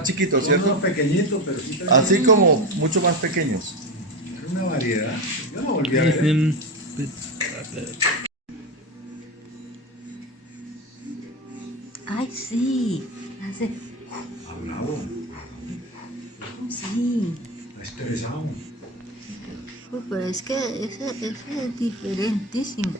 más chiquitos, Son ¿cierto? unos pequeñitos, pero sí traen Así como mucho más pequeños. una variedad. Yo no volví a ver. Ay, sí. Hace. Ah, bravo. Sí. Está estresado. Uy, pero es que ese es diferentísimo.